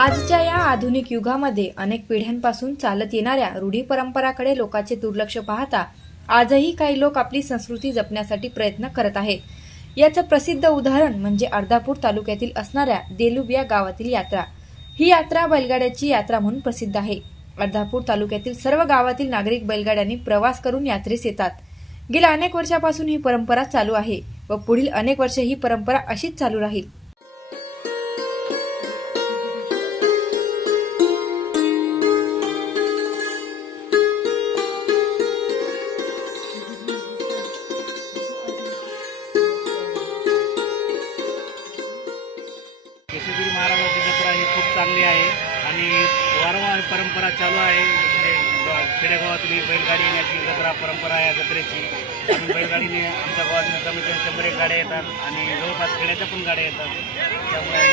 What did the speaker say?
आजच्या या आधुनिक युगामध्ये अनेक पिढ्यांपासून चालत येणाऱ्या रूढी परंपराकडे लोकांचे दुर्लक्ष पाहता आजही काही लोक आपली संस्कृती जपण्यासाठी प्रयत्न करत आहेत. याचं प्रसिद्ध उदाहरण म्हणजे अर्धापूर तालुक्यातील असणाऱ्या देलुब या गावातील यात्रा. ही यात्रा बैलगाड्याची यात्रा म्हणून प्रसिद्ध आहे. अर्धापूर तालुक्यातील सर्व गावातील नागरिक बैलगाड्यांनी प्रवास करून यात्रेस येतात. गेल्या अनेक वर्षापासून ही परंपरा चालू आहे व पुढील अनेक वर्षे ही परंपरा अशीच चालू राहील. केशवगिरी महाराजाची जत्रा ही खूप चांगली आहे आणि वारंवार परंपरा चालू आहे. म्हणजे ग- खेडेगावातली बैलगाडी येण्याची जत्रा परंपरा आहे जत्रेची. आणि बैलगाडीने आमच्या गावातून कमीत कमी शंभर एक गाड्या येतात आणि जवळपास खेड्याच्या पण गाड्या येतात. त्यामुळे